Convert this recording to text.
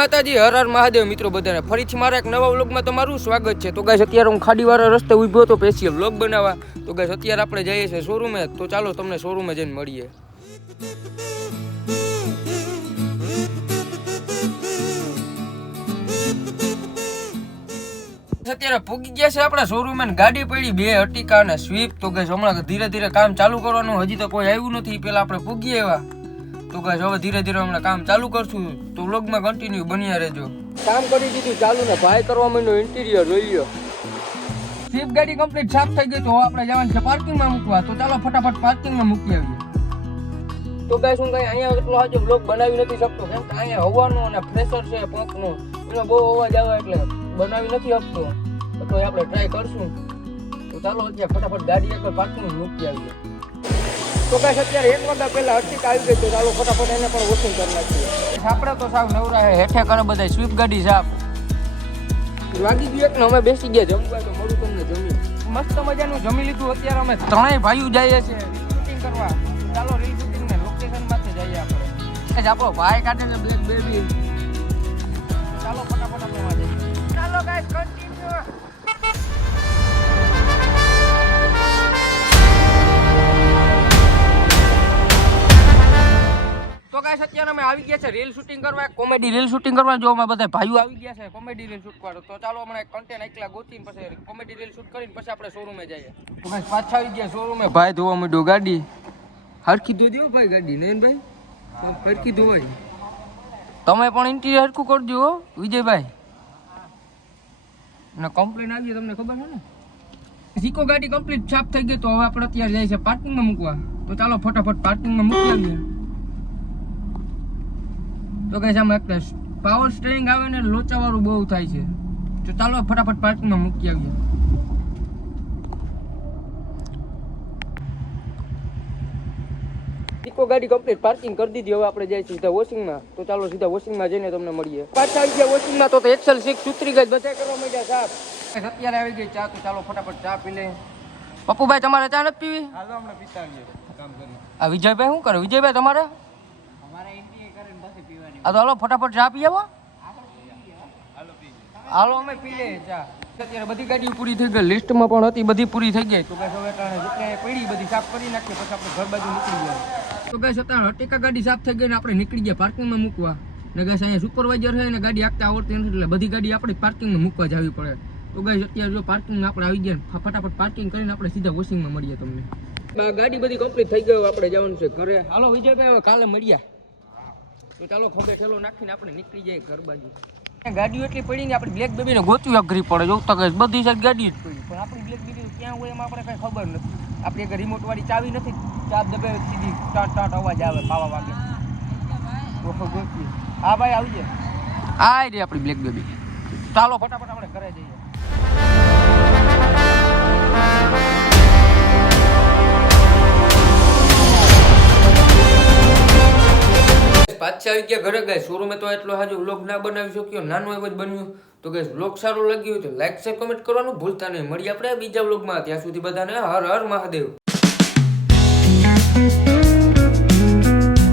માતાજી, હર હર મહાદેવ મિત્રો બધાને ફરીથી મારા એક નવા વ્લોગમાં તમારું સ્વાગત છે। તો ગાઈસ અત્યારે હું ખાડીવાળા રસ્તે ઊભો હતો સ્પેશિયલ વ્લોગ બનાવવા। તો ગાઈસ અત્યારે આપણે જઈએ છીએ શોરૂમે, તો ચાલો તમને શોરૂમે જઈને મળીએ। અત્યારે પૂગી ગયા છે આપણા શોરૂમે, ગાડી પડી બે અર્ટિકા અને સ્વિફ્ટ। તો ગાઈસ હમણાં ધીરે ધીરે કામ ચાલુ કરવાનું, હજી તો કોઈ આવ્યું નથી, પેલા આપણે પૂગી આવ્યા। તો ગાઈસ હવે ધીરે ધીરે હમણાં કામ ચાલુ કરશું, તો વ્લોગમાં કન્ટિન્યુ બન્યા રહેજો। કામ કરી દીધું ચાલુ ને ભાઈ કરવા માંડ્યો ઇન્ટિરિયર જોઈ લો। સ્વિફ્ટ ગાડી કમ્પ્લીટ સાફ થઈ ગઈ, તો આપણે જવાનું છે પાર્કિંગમાં મૂકવા। તો ચાલો ફટાફટ પાર્કિંગમાં મૂકી આવીએ। તો ગાઈસ હું કઈ અહીંયા એટલો આજે વ્લોગ બનાવી નથી શકતો, કેમ કે અહીંયા હવાનો અને પ્રેશર છે પંપનો, એનો બહુ અવાજ આવે એટલે બનાવી નથી શકતો। તો આપણે ટ્રાય કરશું। તો ચાલો અત્યારે ફટાફટ ગાડી એકવાર પાર્કિંગમાં મૂકી આવીએ। તો ગાઈસ અત્યારે 1 વાગ્યા પહેલા અર્ટિકા આવી ગઈ, તો ચાલો ફટાફટ એને પણ વોશિંગ કરી નાખીએ। આપણે તો સાવ નવરા હે, હેઠે કરે બધા સ્વિફ્ટ ગાડી સાફ વાગી ગયું એક ને અમે બેસી ગયા જમવા। તો મળું તમને જમી મસ્ત મજાનું જમી લીધું। અત્યારે અમે ત્રણેય ભાઈઓ જઈએ છીએ શૂટિંગ કરવા। ચાલો રીલ શૂટિંગ ને લોકેશન માંથી જઈએ આપણે। આપણો ભાઈ કાઢે છે બ્લેક બેબી, ચાલો ફટાફટ આપણે માં જઈએ। ચાલો ગાઈસ કન્ટિન્યુ। તો ગાઈસ અત્યારે અમે આવી ગયા છે રીલ શૂટિંગ કરવા, કોમેડી રીલ શૂટિંગ કરવા। જો અમે બધા ભાઈઓ આવી ગયા છે કોમેડી રીલ શૂટ કરવા। તો ચાલો હમણાં કન્ટેન્ટ એકલા ગોતીને પછી કોમેડી રીલ શૂટ કરીને પછી આપણે શોરૂમે જઈએ। તો ગાઈસ પાછા આવી ગયા શોરૂમે, ભાઈ ધોવા માંડ્યો ગાડી। હરખી ધોજો ભાઈ ગાડી, નયન ભાઈ હરખી ધોવાય। તમે પણ ઇન્ટિરિયર હરખું કરજો હો વિજયભાઈ, ને કમ્પ્લેન આવી તમને ખબર છે ને। સીકો ગાડી કમ્પ્લીટ સાફ થઈ ગઈ, તો હવે આપણે અત્યારે જઈએ છે પાર્કિંગમાં મૂકવા। તો ચાલો ફટાફટ પાર્કિંગમાં મૂકી આવીએ। તો ગાઈસ આમાં એક પાવર સ્ટીયરિંગ આવે ને લોચાવાળું બહુ થાય છે। તો ચાલો ફટાફટ પાર્કિંગમાં મૂકી આવીએ। ઇકો ગાડી કમ્પ્લીટ પાર્કિંગ કરી દીધી, હવે આપણે જઈએ સીધા વોશિંગમાં। તો ચાલો સીધા વોશિંગમાં જઈને તમને મળીએ। પાછા આવી ગયા વોશિંગમાં, તો એક્સેલ 6 ઉતરી ગઈ, બધા કરવા માંડ્યા સાફ। અત્યારે આવી ગઈ ચા, તો ચાલો ફટાફટ ચા પી લે। પપ્પુભાઈ તમારે ચા નથી પીવી? હાલો હમણાં પીતા આવીએ કામ કરી। આ વિજયભાઈ શું કરે? વિજયભાઈ તમારે? આ તો હાલો ફટાફટ ચા પી આવો। હાલો અમે પી લે ચા। અત્યારે બધી ગાડીઓ પૂરી થઈ ગઈ, લિસ્ટમાં પણ હતી બધી પૂરી થઈ ગઈ। તો ગાઈસ હવે જેટલી પડી બધી સાફ કરી નાખીએ, પછી આપણે ઘર બાજુ નીકળી ગયા। તો ગાઈસ અત્યારે અર્ટિકા ગાડી સાફ થઈ ગઈ ને આપણે નીકળી ગયા પાર્કિંગમાં મૂકવા। ને ગાઈસ અહીંયા સુપરવાઇઝર છે ને ગાડી આખતા આવડતી નથી, એટલે બધી ગાડી આપણે પાર્કિંગમાં મૂકવા જવી પડે। તો ગાઈસ અત્યારે જો પાર્કિંગમાં આપણે આવી ગયા, ફટાફટ પાર્કિંગ કરીને આપણે સીધા વોશિંગમાં મળીએ તમને। ગાડી બધી કમ્પ્લીટ થઈ ગઈ, આપણે જવાનું છે ઘરે। હાલો વિજયભાઈ હવે કાલે મળ્યા। તો ચાલો ખંભે ઠેલો નાખીને આપણે નીકળી જાય ઘર બાજુ। ગાડીઓ એટલી પડી ને આપણે બ્લેક બેબીને ગોતવી અઘરી પડે। જોતા ગઈ બધી સાઈડ ગાડી જ પડી, પણ આપણી બ્લેક બેબી ક્યાં હોય એમાં આપણે કઈ ખબર નથી। આપણી એક રિમોટ વાળી ચાવી નથી, ચાપ દબાવે સીધી ટાટ ટાટ અવાજ આવે પાવા વાગે। ઓહો ગોતી હા ભાઈ આવી જાય, આ રે આપણી બ્લેક બેબી। ચાલો ફટાફટ આપણે ઘરે જઈએ। પાછા આવી ગયા ઘરે ગાઈસ શોરૂમે। તો એટલો હાજો વ્લોગ ના બનાવી શક્યો, નાનો એવો જ બન્યું। તો ગાઈસ વ્લોગ સારો લાગ્યો હોય તો લાઈક શેર કમેન્ટ કરવાનું ભૂલતા નહીં। મળીએ આપણે બીજા વ્લોગમાં, ત્યાં સુધી બધાને હર હર મહાદેવ।